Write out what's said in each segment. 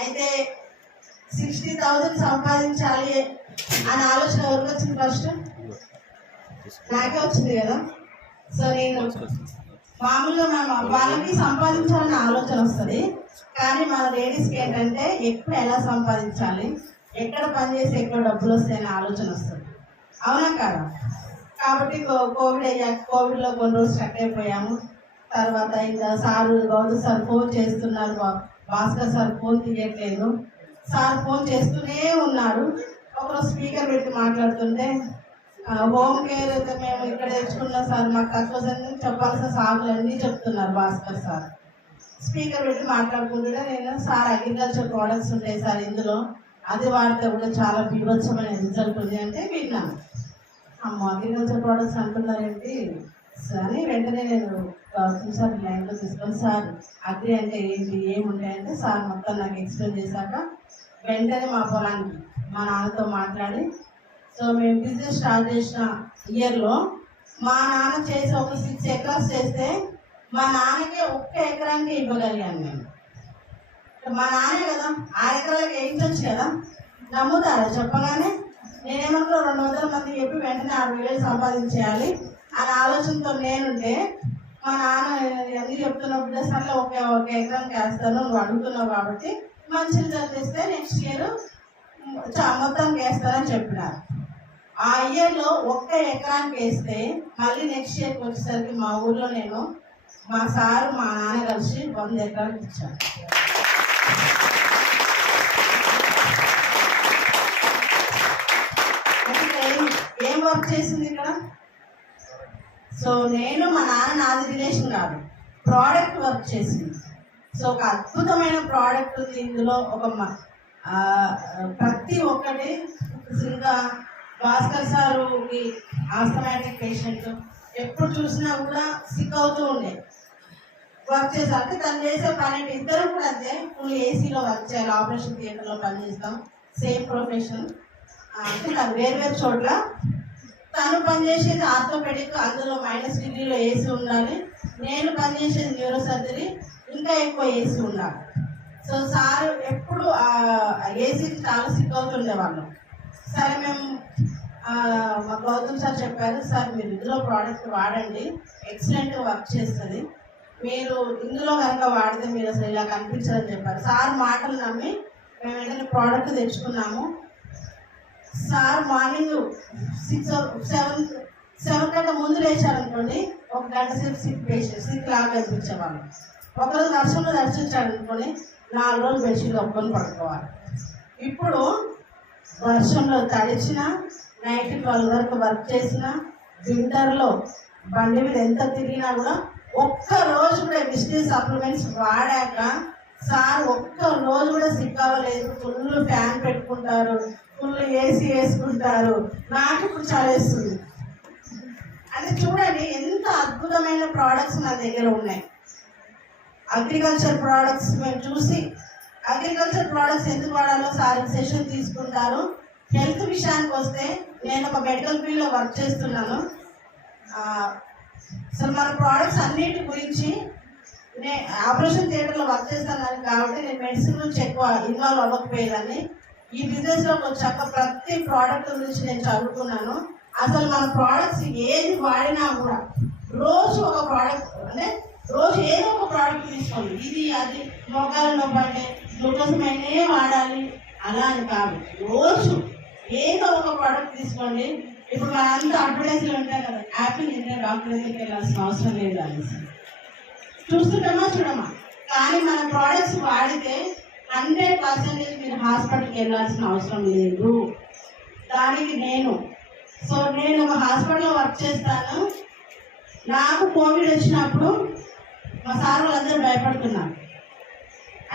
అయితే sixty thousand సంపాదించాలి అని ఆలోచన ఎవరికి వచ్చింది ఫస్ట్ నాకే వచ్చింది కదా. సో నేను మామూలుగా మనం వాళ్ళకి సంపాదించాలని ఆలోచన వస్తుంది. కానీ మన లేడీస్కి ఏంటంటే ఎక్కువ ఎలా సంపాదించాలి ఎక్కడ పని చేసి ఎక్కువ డబ్బులు వస్తాయనే ఆలోచన వస్తుంది. అవునా కాదా? కాబట్టి కో- కోవిడ్ అయ్యాక కోవిడ్లో కొన్ని రోజులు స్టక్ అయిపోయాము. తర్వాత ఇంకా సార్ గౌరవ్ సార్ ఫోన్ చేస్తున్నారు భాస్కర్ సార్ ఫోన్ తీయట్లేదు. సార్ ఫోన్ చేస్తూనే ఉన్నారు. ఒకరోజు స్పీకర్ పెట్టి మాట్లాడుతుంటే హోమ్ కేర్ అయితే మేము ఇక్కడ తెచ్చుకున్నాం సార్ మాకు తక్కువ చెప్పాల్సిన సార్లు అన్నీ చెప్తున్నారు భాస్కర్ సార్. స్పీకర్ పెట్టి మాట్లాడుకుంటుంటే నేను సార్ అగ్రికల్చర్ ప్రోడక్ట్స్ ఉంటాయి సార్ ఇందులో. అది వాడితే కూడా చాలా బీభత్సమైన రిజల్ట్ ఉంది. అంటే విన్నాను. అమ్మ అగ్రికల్చర్ ప్రోడక్ట్స్ అంటున్నారేంటి? అని వెంటనే నేను చూసాను సార్ లైన్లో తీసుకొని సార్ అగ్రి అంటే ఏంటి ఏముంటాయంటే సార్ మొత్తం నాకు ఎక్స్ప్లెయిన్ చేశాక వెంటనే మా పొలానికి మా నాన్నతో మాట్లాడి సో మేము బిజినెస్ స్టార్ట్ చేసిన ఇయర్లో మా నాన్న చేసి ఒక సిక్స్ ఎకరాస్ చేస్తే మా నాన్నకి ఒక్క ఎకరానికి ఇవ్వగలిగాను నేను. మా నాన్నే కదా ఆ ఎకరాలకు వేయించవచ్చు కదా? నమ్ముతారా? చెప్పగానే నేనేమనుకో రెండు వందల మంది చెప్పి వెంటనే ఆరు వేలు సంపాదించేయాలి. అది ఆలోచనతో నేనుండే మా నాన్న అన్ని చెప్తున్నప్పుడు సరే ఒక ఒక ఎకరానికి వేస్తాను నువ్వు అడుగుతున్నావు కాబట్టి మంచి రిజల్ట్ ఇస్తే నెక్స్ట్ ఇయర్ మొత్తం వేస్తానని చెప్పినారు ఆ ఇయర్లో ఒక్క ఎకరానికి వేస్తే మళ్ళీ నెక్స్ట్ ఇయర్కి వచ్చేసరికి మా ఊర్లో నేను మా సారు మా నాన్న కలిసి వంద ఎకరాలకు ఇచ్చాను ఏం వర్క్ చేసింది ఇక్కడ? సో నేను మా నాన్న నాది రిలేషన్ కాదు. ప్రోడక్ట్ వర్క్ చేసింది. సో ఒక అద్భుతమైన ప్రోడక్ట్ ఉంది ఇందులో. ఒక ప్రతి ఒక్కటి ఇంకా భాస్కర్ సారుకి ఆస్థమాటిక్ పేషెంట్. ఎప్పుడు చూసినా కూడా సిక్ అవుతూ ఉండే. వర్క్ చేసి తను చేసే పని ఇద్దరు కూడా అంతే. ఫుల్ ఏసీలో వర్క్ చేయాలి. ఆపరేషన్ థియేటర్లో పనిచేస్తాం సేమ్ ప్రొఫెషన్ అంటే తను వేరు వేరు చోట్ల తను పనిచేసేది ఆర్థోపెడిక్ అందులో మైనస్ డిగ్రీలో ఏసీ ఉండాలి. నేను పనిచేసేది న్యూరో సర్జరీ ఇంకా ఎక్కువ ఏసీ ఉండాలి. సో సార్ ఎప్పుడు ఏసీకి చాలా సిక్ అవుతుండే వాళ్ళు సరే మేము మా గౌతమ్ సార్ చెప్పారు సార్ మీరు ఇందులో ప్రోడక్ట్ వాడండి ఎక్సలెంట్గా వర్క్ చేస్తుంది. మీరు ఇందులో కనుక వాడితే మీరు అసలు ఇలా కనిపించదని చెప్పారు. సార్ మాటలు నమ్మి మేము వెంటనే ప్రోడక్ట్ తెచ్చుకున్నాము sir morning six seven seven గంట ముందు లేచారనుకోండి ఒక గంట సేపు సిక్ పేషెంట్ సిక్ లాగా కనిపించేవాళ్ళు ఒకరోజు వర్షంలో దర్శించాడు అనుకోని నాలుగు రోజులు బెడ్షీట్ కప్పుకొని పడుకోవాలి. ఇప్పుడు వర్షంలో తడిచిన నైట్ ట్వెల్వ్ వరకు వర్క్ చేసిన వింటర్లో బండి మీద ఎంత తిరిగినా కూడా ఒక్క రోజు కూడా విస్టీ సప్లిమెంట్స్ వాడాక సార్ ఒక్క రోజు కూడా సిక్ అవ్వలేదు ఫుల్ ఫ్యాన్ పెట్టుకుంటారు ఫుల్ ఏసీ వేసుకుంటారు. నాకు ఇప్పుడు వేస్తుంది అది చూడండి ఎంత అద్భుతమైన ప్రోడక్ట్స్ నా దగ్గర ఉన్నాయి. అగ్రికల్చర్ ప్రోడక్ట్స్ మేము చూసి అగ్రికల్చర్ ప్రోడక్ట్స్ ఎందుకు వాడాలో సార్ సెషన్ తీసుకుంటారు. హెల్త్ విషయానికి వస్తే నేను ఒక మెడికల్ ఫీల్డ్లో వర్క్ చేస్తున్నాను. సో మన ప్రోడక్ట్స్ అన్నిటి గురించి నేను ఆపరేషన్ థియేటర్లో వర్క్ చేస్తాను కాబట్టి నేను మెడిసిన్ గురించి ఎక్కువ ఇన్వాల్వ్ అవ్వకపోయేదాన్ని. ఈ బిజినెస్లోకి వచ్చాక ప్రతి ప్రోడక్ట్ గురించి నేను చదువుకున్నాను. అసలు మన ప్రోడక్ట్స్ ఏది వాడినా కూడా రోజు ఒక ప్రోడక్ట్ అంటే రోజు ఏదో ఒక ప్రోడక్ట్ తీసుకోండి. ఇది అది మొక్కలు నొప్పండి గ్లూకోసమైనే వాడాలి అలా అని కాదు. రోజు ఏదో ఒక ప్రోడక్ట్ తీసుకోండి. ఇప్పుడు అంత అడ్వర్టైజ్లు ఉంటాయి కదా యాపిల్ తింటే డాక్టర్ దగ్గరికి వెళ్ళాల్సిన అవసరం లేదు అనేసి. చూస్తుంటామా చూడమా? కానీ మన ప్రోడక్ట్స్ వాడితే హండ్రెడ్ పర్సెంటేజ్ మీరు హాస్పిటల్కి వెళ్ళాల్సిన అవసరం లేదు. దానికి నేను. సో నేను ఒక హాస్పిటల్లో వర్క్ చేస్తాను. నాకు కోవిడ్ వచ్చినప్పుడు మా సార్ వాళ్ళందరూ భయపడుతున్నారు.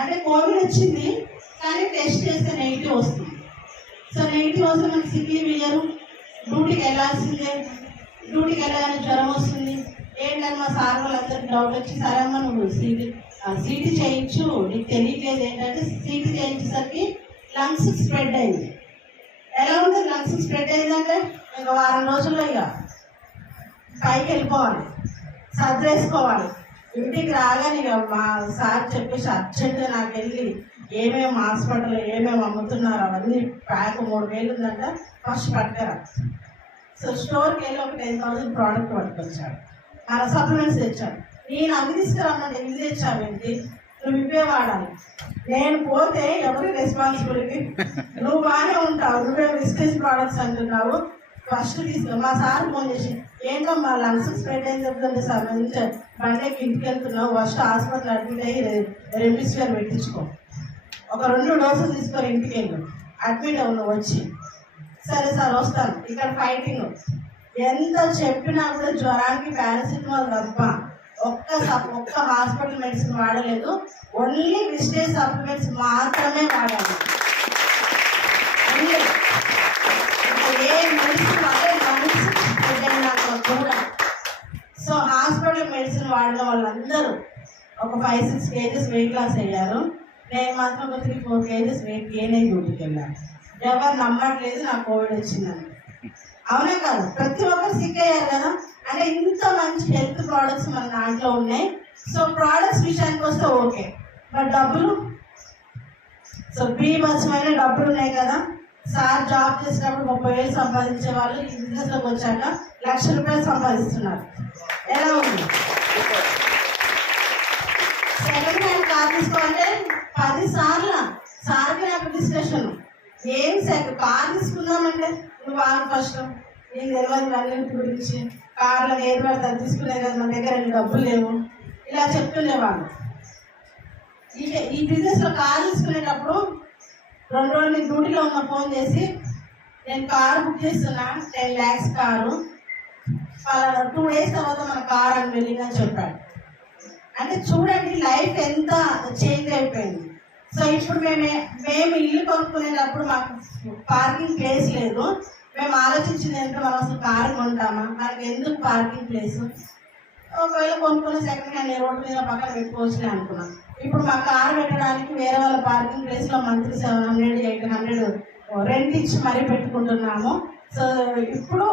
అంటే కోవిడ్ వచ్చింది కానీ టెస్ట్ చేస్తే నెగిటివ్ వస్తుంది. సో నెగిటివ్ వస్తే మనకి సిక్ లీవ్ ఇయ్యరు. డ్యూటీకి వెళ్ళాల్సిందే. డ్యూటీకి వెళ్ళగానే జ్వరం వస్తుంది. ఏంటని మా సార్ వాళ్ళందరికీ డౌట్ వచ్చి సరే అమ్మ నువ్వు సీటీ సీటీ చేయించు. నీకు తెలియట్లేదు ఏంటంటే సీటీ చేయించేసరికి లంగ్స్ స్ప్రెడ్ అయింది. ఎలా ఉంటుంది లంగ్స్ స్ప్రెడ్ అయిందంటే? ఇంకా వారం రోజుల్లో ఇక పైకి వెళ్ళిపోవాలి. సర్దేసుకోవాలి. ఇంటికి రాగానే ఇక మా సార్ చెప్పేసి అర్జెంట్ నాకు వెళ్ళి ఏమేమి హాస్పిటల్ ఏమేమి అమ్ముతున్నారు అవన్నీ ప్యాక్ మూడు వేలు ఉందంట ఫస్ట్ పట్టుకరా సో స్టోర్కి వెళ్ళి ఒక టెన్ థౌసండ్ ప్రోడక్ట్ పట్టుకొచ్చాడు. మన సప్లిమెంట్స్ తెచ్చాడు. నేను అవి తీసుకురమ్మంటే ఇవి తెచ్చావేంటి నువ్వు ఇవే వాడాలి నేను పోతే ఎవరి రెస్పాన్సిబిలిటీ నువ్వు బాగానే ఉంటావు. నువ్వే విస్టేజ్ ప్రోడక్ట్స్ అంటున్నావు. ఫస్ట్ తీసుకో. మా సార్ ఫోన్ చేసి ఏంటో మా లంగ్స్ స్ప్రెడ్ అయింది చెప్తుంది సార్ మంచి బండేకి ఇంటికి వెళ్తున్నావు. ఫస్ట్ హాస్పిటల్ అడ్మిట్ అయ్యి రెమ్డిసివిర్ పెట్టించుకో. ఒక రెండు డోసులు తీసుకొని ఇంటికి వెళ్ళు. అడ్మిట్ అవును వచ్చి. సరే సార్ వస్తాను. ఇక్కడ ఫైటింగ్ ఎంత చెప్పినా కూడా జ్వరానికి పారాసిటమాల్ తప్ప ఒక్క ఒక్క హాస్పిటల్ మెడిసిన్ వాడలేదు. ఓన్లీ విస్టేజ్ సప్లిమెంట్స్ మాత్రమే వాడాలి. ఏ మెడిసిన్ వాడే నాకు కూడా సో హాస్పిటల్ మెడిసిన్ వాడిన వాళ్ళందరూ ఒక five six kgs weight loss అయ్యారు. నేను మాత్రం ఒక three four kgs weight gain అయ్యి డ్యూటీకి వెళ్ళాను. ఎవరు నమ్మట్లేదు నాకు కోవిడ్ వచ్చిందని. అవునా కాదు? ప్రతి ఒక్కరు సిక్ అయ్యారు కదా? అంటే ఇంత మంచి హెల్త్ ప్రోడక్ట్స్ మన దాంట్లో ఉన్నాయి. సో ప్రోడక్ట్స్ విషయానికి వస్తే ఓకే. బట్ డబ్బులు? సో బీభత్సమైన డబ్బులు ఉన్నాయి కదా. సార్ జాబ్ చేసినప్పుడు ముప్పై వేలు సంపాదించే వాళ్ళు ఈ బిజినెస్లోకి వచ్చాక లక్ష రూపాయలు సంపాదిస్తున్నారు. ఎలా ఉంది? సెకండ్ హ్యాండ్ కార్ తీసుకోవాలంటే పది సార్లు సార్కి నాకు డిస్కషన్ ఏం సెకండ్ కార్ తీసుకుందామంటే? నువ్వు వాళ్ళు ఫస్ట్ నేను తెలియదు ఇవన్నీ గురించి. కార్లో ఏది పడితే అది తీసుకునే కదా మన దగ్గర ఎన్ని డబ్బులు లేవు. ఇలా చెప్తుండేవాళ్ళు. ఈ ఈ బిజినెస్లో కారు కార్ తీసుకునేటప్పుడు రెండు రోజులు డ్యూటీలో ఉన్న ఫోన్ చేసి నేను కార్ బుక్ చేస్తున్నా టెన్ ల్యాక్స్ కారు. పలానా టూ డేస్ తర్వాత మన కార్ అని వెళ్ళిందని చెప్పాడు. అంటే చూడండి లైఫ్ ఎంత చేంజ్ అయిపోయింది. సో ఇప్పుడు మేము మేము ఇల్లు కొనుక్కునేటప్పుడు మాకు పార్కింగ్ ప్లేస్ లేదు. మేము ఆలోచించింది ఏంటంటే మనం అసలు కారు కొంటామా? మనకి ఎందుకు పార్కింగ్ ప్లేస్? ఒకవేళ కొనుక్కుని సెకండ్ హ్యాండ్ ఏ రోడ్డు మీద పక్కన పెట్టుకోవచ్చులే అనుకున్నాం. ఇప్పుడు మా కారు పెట్టడానికి వేరే వాళ్ళ పార్కింగ్ ప్లేస్లో monthly seven hundred eight hundred rent ఇచ్చి మరీ పెట్టుకుంటున్నాము. సో ఇప్పుడు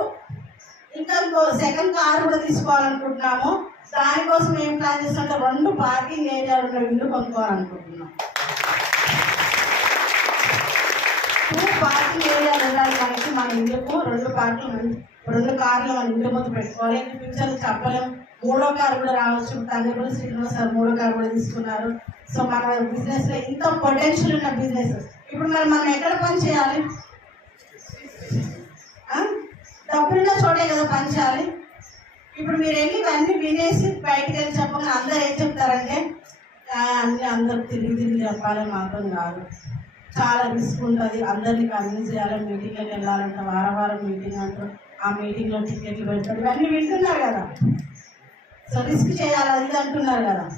ఇంకా సెకండ్ కార్ కూడా తీసుకోవాలనుకుంటున్నాము. దానికోసం ఏం ప్లాన్ చేస్తుంటే రెండు పార్కింగ్ ఏరియాలు ఉన్న ఇల్లు కొనుక్కోవాలనుకుంటున్నాం. పార్టీ పార్కింగ్ ఏరియాలు ఉండాలి కాబట్టి మన ఇల్లుకు రెండు పార్కులు రెండు కార్లు మన ఇంటి ముందు పెట్టుకోవాలి ఫ్యూచర్ చెప్పలేం మూడో కారు కూడా రావచ్చు తండ్రి శ్రీనివాస్ సార్ మూడో కారు కూడా తీసుకున్నారు సో మన బిజినెస్లో ఇంత పొటెన్షియల్ ఉన్న బిజినెస్ ఇప్పుడు మరి మనం ఎక్కడ పని చేయాలి డబ్బులున్న చోటే కదా పని చేయాలి ఇప్పుడు మీరు వెళ్ళి ఇవన్నీ వినేసి బయటకు వెళ్ళి చెప్పగానే అందరు ఏం చెప్తారంటే అన్నీ అన్ని అందరు తిరిగి తిరిగి చెప్పాలని మాత్రం కాదు చాలా రిస్క్ ఉంటుంది. అందరినీ కన్విన్స్ చేయాలి మీటింగ్లకు వెళ్ళాలంటే వారం వారం మీటింగ్ అంటారు ఆ మీటింగ్లో టికెట్లు పెడతారు. ఇవన్నీ వింటున్నారు కదా. సో రిస్క్ చేయాలి అది ఇది అంటున్నారు కదా.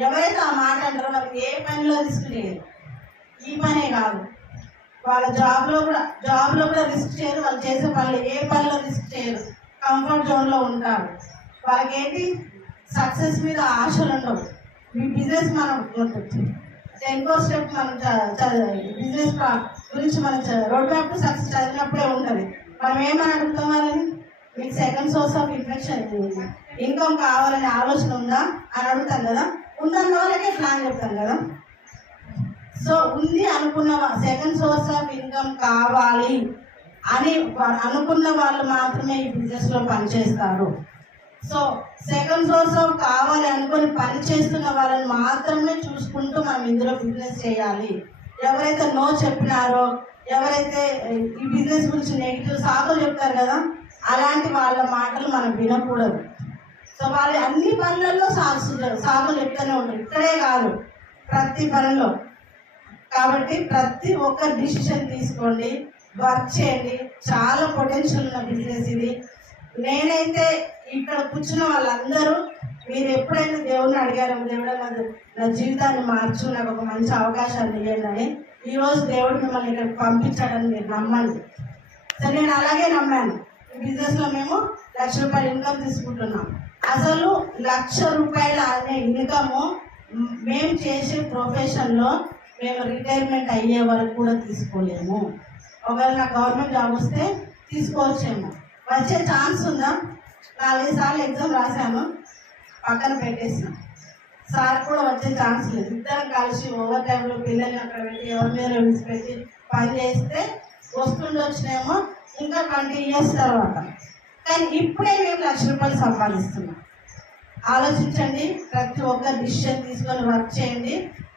ఎవరైతే ఆ మాట అంటారో వాళ్ళకి ఏ పనిలో రిస్క్ చేయరు ఈ పనే కాదు. వాళ్ళ జాబ్లో కూడా జాబ్లో కూడా రిస్క్ చేయరు. వాళ్ళు చేసే పనులు ఏ పనిలో రిస్క్ చేయరు. కంఫర్ట్ జోన్లో ఉంటారు. వాళ్ళకి ఏంటి సక్సెస్ మీద ఆశలు ఉండవు. మీ బిజినెస్ మనం టెన్కో స్టెప్ మనం బిజినెస్ గురించి మనం రోడ్ మ్యాప్ టు సక్సెస్ చదివినప్పుడే ఉంటుంది మనం ఏమని అడుగుతాం వాళ్ళని మీకు second source of infection income కావాలనే ఆలోచన ఉందా అని అడుగుతాం కదా ఉందన్న వాళ్ళకే ప్లాన్ చెప్తాం కదా సో ఉంది అనుకున్న సెకండ్ సోర్స్ ఆఫ్ ఇన్కమ్ కావాలి అని అనుకున్న వాళ్ళు మాత్రమే ఈ బిజినెస్లో పనిచేస్తారు సో సెకండ్ సోర్స్ ఆఫ్ కావాలి అనుకుని పని చేస్తున్న వాళ్ళని మాత్రమే చూసుకుంటూ మనం ఇందులో బిజినెస్ చేయాలి. ఎవరైతే నో చెప్పినారో ఎవరైతే ఈ బిజినెస్ గురించి నెగిటివ్ సాకులు చెప్తారు కదా అలాంటి వాళ్ళ మాటలు మనం వినకూడదు. సో వాళ్ళు అన్ని పనులలో సాగు సాగులు చెప్తూనే ఉంటారు. ఇక్కడే కాదు ప్రతి పనిలో. కాబట్టి ప్రతి ఒక్క డిసిషన్ తీసుకోండి వర్క్ చేయండి. చాలా పొటెన్షియల్ ఉన్న బిజినెస్ ఇది. నేనైతే ఇక్కడ కూర్చున్న వాళ్ళందరూ మీరు ఎప్పుడైనా దేవుణ్ణి అడిగారు దేవుడు నాకు నా జీవితాన్ని మార్చు నాకు ఒక మంచి అవకాశాన్ని ఇవ్వండి అని ఈరోజు దేవుడు మిమ్మల్ని ఇక్కడ పంపించాడని మీరు నమ్మండి. సరే నేను అలాగే నమ్మాను. ఈ బిజినెస్లో మేము లక్ష రూపాయలు ఇన్కమ్ తీసుకుంటున్నాం. అసలు లక్ష రూపాయల అనే ఇన్కమ్ మేము చేసే ప్రొఫెషన్లో మేము రిటైర్మెంట్ అయ్యే వరకు కూడా తీసుకోలేము. ఒకవేళ నాకు గవర్నమెంట్ జాబ్ వస్తే తీసుకోవచ్చేమో. వచ్చే ఛాన్స్ ఉందా? నాలుగు సార్లు ఎగ్జామ్ రాశాను. పక్కన పెట్టేసాను. సార్ కూడా వచ్చే ఛాన్స్ లేదు. ఇద్దరం కలిసి ఓవర్ టైంలో పిల్లల్ని అక్కడ పెట్టి ఎవరి మీద విడిచిపెట్టి పని చేస్తే వస్తుండొచ్చినేమో ఇంకా కంటిన్యూస్ ఇయర్స్ తర్వాత. కానీ ఇప్పుడే మేము లక్ష రూపాయలు సంపాదిస్తున్నాం. ఆలోచించండి. ప్రతి ఒక్క డిసిషన్ తీసుకొని వర్క్ చేయండి.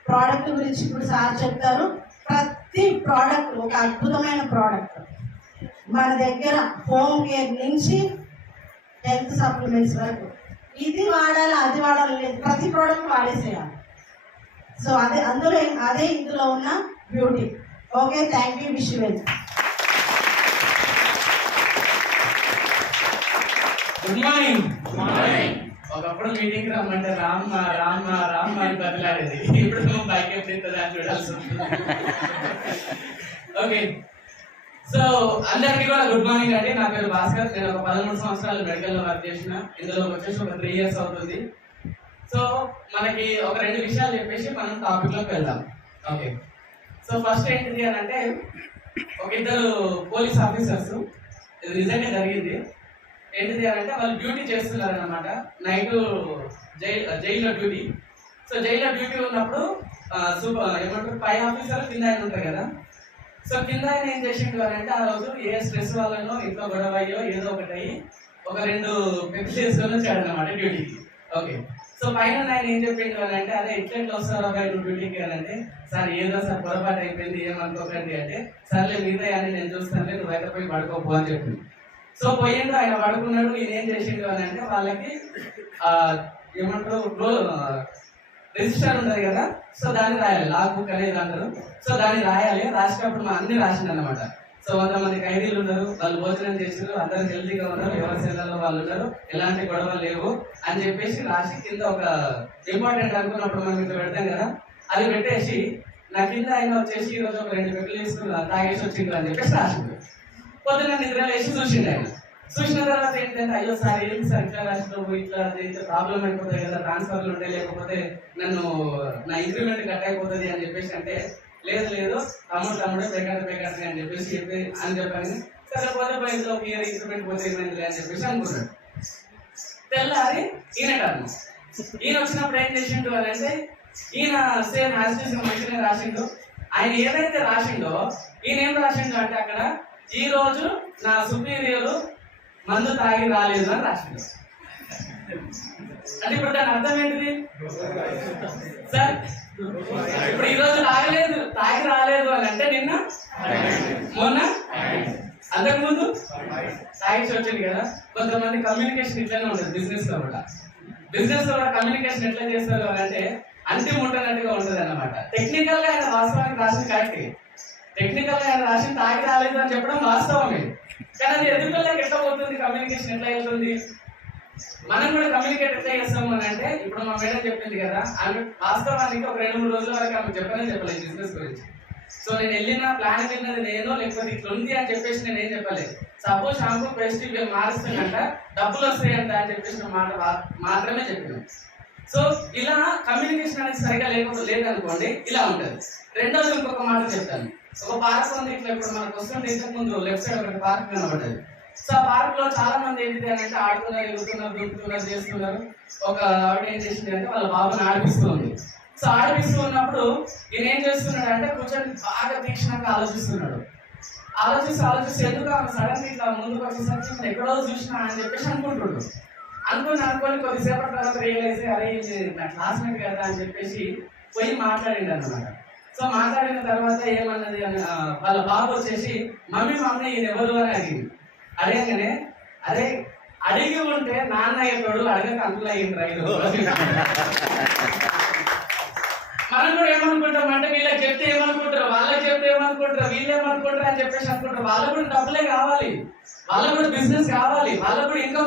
ప్రోడక్ట్ గురించి ఇప్పుడు సార్ చెప్తారు. ప్రతి ప్రోడక్ట్ ఒక అద్భుతమైన ప్రోడక్ట్ మన దగ్గర హోమ్ కేర్ నుంచి హెల్త్ సప్లిమెంట్స్ వరకు. ఇది వాడాలి అది వాడాలి లేదు. ప్రతి ప్రోడక్ట్ వాడేసేయాలి. సో అదే అందులో అదే ఇందులో ఉన్న beauty okay thank you wish well good morning ఒకప్పుడు మీటింగ్ రమ్మంటే రామ్మ రామ్మ రామ్మ అని బదిలాడేది ఇప్పుడు బైక్ ఎప్పుడు చూడాల్సి ఉంటుంది ఓకే సో అందరికీ కూడా గుడ్ మార్నింగ్ అండి. నా పేరు భాస్కర్. నేను ఒక పదమూడు సంవత్సరాలు మెడికల్లో వర్క్ చేసిన. ఇందులో వచ్చేసి ఒక త్రీ ఇయర్స్ అవుతుంది. సో మనకి ఒక రెండు విషయాలు చెప్పేసి మనం టాపిక్లోకి వెళ్దాం. ఓకే సో ఫస్ట్ ఏంటిది అని అంటే ఒక ఇద్దరు పోలీస్ ఆఫీసర్స్ ఇది జరిగింది. ఏంటిది అని అంటే వాళ్ళు డ్యూటీ చేస్తున్నారు అనమాట నైట్ జైల్ జైల్లో డ్యూటీ సో జైల్లో డ్యూటీ ఉన్నప్పుడు uh, సూపర్ uh, ఏమంటారు? పై ఆఫీసర్ కింద ఆయన ఉంటారు కదా. సో కింద ఆయన ఏం చేసిండు అని అంటే ఆ రోజు ఏ స్ట్రెస్ వల్లనో ఇంట్లో గొడవ అయ్యో ఏదో ఒకటి అయ్యి ఒక రెండు పెప్స్ చేసుకొని వచ్చాడు అనమాట డ్యూటీకి ఓకే సో పైన ఆయన ఏం చెప్పిండు అని అంటే అదే ఇట్లా ఎట్లా వస్తారు అబ్బాయి నువ్వు డ్యూటీకి అని అంటే సార్ ఏదో సార్ పొరపాటు అయిపోయింది ఏమనుకోకండి అంటే సర్లే మిగతా అని నేను చూస్తానులే నువ్వు బయట పోయి పడుకోపో అని చెప్పింది సో పోయిండు ఆయన పడుకున్నాడు ఈయన ఏం చేసిండు అని అంటే వాళ్ళకి ఏమంటారు రిజిస్టర్ ఉంటది కదా సో దాన్ని రాయాలి. లాగ్ బుక్ అనేది అంటారు సో దాన్ని రాయాలి. రాసినప్పుడు మా అన్ని రాసింది అనమాట సో వంద మంది ఖైదీలు ఉన్నారు వాళ్ళు భోజనం చేస్తున్నారు. అందరు హెల్తీగా ఉన్నారు. ఎవరి సెల్లలో వాళ్ళు ఉన్నారు ఎలాంటి గొడవలు లేవు అని చెప్పేసి రాసి కింద ఒక ఇంపార్టెంట్ అనుకున్నప్పుడు మనం ఇంత పెడతాం కదా అది పెట్టేసి నా కింద ఆయన వచ్చేసి ఈరోజు ఒక రెండు పెగ్గులు వేసుకుని తాగేసి వచ్చిండ్రు అని చెప్పేసి రాసిండు. పొద్దున్న నిద్ర వేసి చూసిండు ఆయన. చూసిన తర్వాత ఏంటంటే అయ్యో సార్ ఏం సార్ ఇట్లా రాసినావు ఇట్లా చేస్తే ప్రాబ్లం అయిపోతాయి కదా ట్రాన్స్ఫర్లు ఉంటాయి లేకపోతే నన్ను నా ఇంక్రిమెంట్ కట్ అయిపోతుంది అని చెప్పేసి అంటే లేదు లేదు తమ్ముడు తమ్ముడే బెకార్ బెకార్ అని చెప్పేసి చెప్పి అని చెప్పాను. సరే పోతే బయటలో ఇయర్ ఇంక్రిమెంట్ పోతే ఏమైంది అని చెప్పేసి అనుకున్నాడు తెల్లారి ఈయన టర్న్ ఈయన వచ్చినప్పుడు ఏం చేసిండు అని అంటే ఈయన సేమ్ యాజ్ మంచిగా రాసిండు. ఆయన ఏదైతే రాసిండో ఈయన ఏం రాసిండు అంటే అక్కడ ఈ రోజు నా సుపీరియర్ మందు తాగి రాలేదు అని రాసిండు. అంటే ఇప్పుడు దాని అర్థం ఏంటిది? సార్ ఇప్పుడు ఈ రోజు తాగలేదు తాగి రాలేదు అని అంటే నిన్న? మొన్న? అంతకు ముందు? తాగిసి వచ్చింది కదా. కొంతమంది కమ్యూనికేషన్ ఇట్లానే ఉండదు బిజినెస్లో కూడా. బిజినెస్లో కూడా కమ్యూనికేషన్ ఎట్లా చేస్తారు అని అంటే అంతిమ ఉంటున్నట్టుగా ఉంటుంది అన్నమాట. టెక్నికల్గా ఆయన వాస్తవానికి రాసింది కరెక్ట్ టెక్నికల్గా ఆయన రాసింది తాగి రాలేదు అని చెప్పడం వాస్తవమే. కానీ అది ఎదుగుదలకి ఎట్లా పోతుంది కమ్యూనికేషన్ ఎట్లా అవుతుంది మనం కూడా కమ్యూనికేట్ ఎట్లా చేస్తాము అని అంటే ఇప్పుడు మా మేడం చెప్పింది కదా ఆమె వాస్తవానికి ఒక రెండు మూడు రోజుల వరకు ఆమె చెప్పనే చెప్పలేదు బిజినెస్ గురించి. సో నేను వెళ్ళిన ప్లాన్ వెళ్ళినది నేను లేకపోతే ఇట్లా ఉంది అని చెప్పేసి నేను ఏం చెప్పలేదు. సపోజ్ షాంపూ పేస్ట్ ఇవి మారుస్తానంట డబ్బులు వస్తాయంట అని చెప్పేసి మాట మాత్రమే చెప్పినాను సో ఇలా కమ్యూనికేషన్ అనేది సరిగా లేకపోతే లేదనుకోండి ఇలా ఉంటుంది. రెండోది ఇంకొక మాట చెప్తాను. ఒక పార్క్ ఉంది ఇట్లా ఇప్పుడు మనకు వస్తుంది ఇంతకు ముందు లెఫ్ట్ సైడ్ ఒక పార్క్ కనబడ్డది సో ఆ పార్క్లో చాలా మంది ఏంటిది అని అంటే ఆడుతున్నారు ఎగుతున్నారు దుంకుతున్నారు చేస్తున్నారు. ఒక ఆవిడ ఏం చేసింది అంటే వాళ్ళ బాబుని ఆడిపిస్తుంది సో ఆడిపిస్తూ ఉన్నప్పుడు ఈయన ఏం చేస్తున్నాడు అంటే కూర్చొని బాగా తీక్షణంగా ఆలోచిస్తున్నాడు. ఆలోచిస్తూ ఆలోచిస్తూ ఎందుకు ఆమె సడన్ ఇట్లా ముందుకు వచ్చేసరికి నేను ఎక్కడో చూసినా అని చెప్పేసి అనుకుంటున్నాడు అనుకుని అనుకొని కొద్దిసేపటి తర్వాత రియలైజ్ అరే నా క్లాస్మేట్ కదా అని చెప్పేసి పోయి మాట్లాడిండు అనమాట సో మాట్లాడిన తర్వాత ఏమన్నది అని వాళ్ళ బాబు వచ్చేసి మమ్మీ మమ్మీ ఈయన ఎవరు? అని అడిగింది. అడగగానే అరే అడిగి ఉంటే నాన్న అయ్యేటోడు అడగక అందులో అయ్యింది రైలు. మనం కూడా ఏమనుకుంటాం అంటే వీళ్ళకి చెప్తే ఏమనుకుంటారు? వాళ్ళకి చెప్తే ఏమనుకుంటారు? వీళ్ళు ఏమనుకుంటారు అని చెప్పేసి అనుకుంటారు. వాళ్ళకు కూడా డబ్బులే కావాలి. వాళ్ళకు కూడా బిజినెస్ కావాలి. వాళ్ళకు కూడా ఇన్కమ్